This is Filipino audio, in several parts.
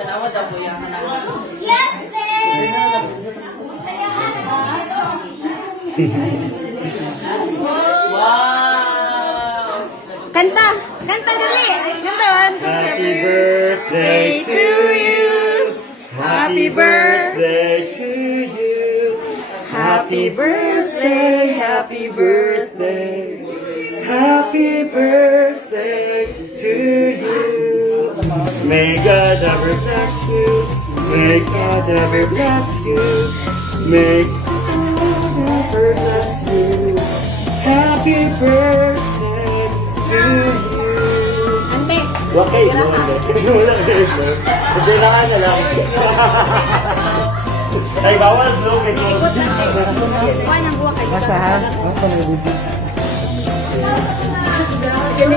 Yes, babe! Kanta! Kanta dali! Kantawan! Happy birthday to you. Happy birthday to you. Happy birthday, happy birthday. Happy birthday to you. May God ever bless you. May God ever bless you. May God ever bless you. Happy birthday to you. Ante! Okay, no, hindi. Wala na ito. Hindi na ka na lang. Ay, bawal, no? Kuha ng buwa kayo. Basta ha? Kini.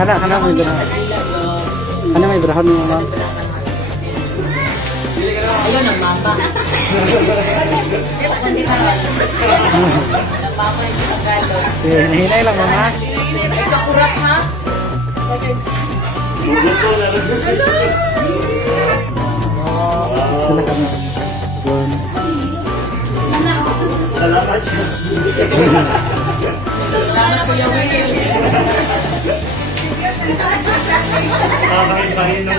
Kana may brahon. Kana may brahon mo ma'am. Ayun ang mama. Hindi ka naman. Napamay yung Tagalog. Hinay lang mama. Ay, kakurat ha? Sila kami. Yun. Salamat. Salamat po yung Will. Nakakain-pahin lang.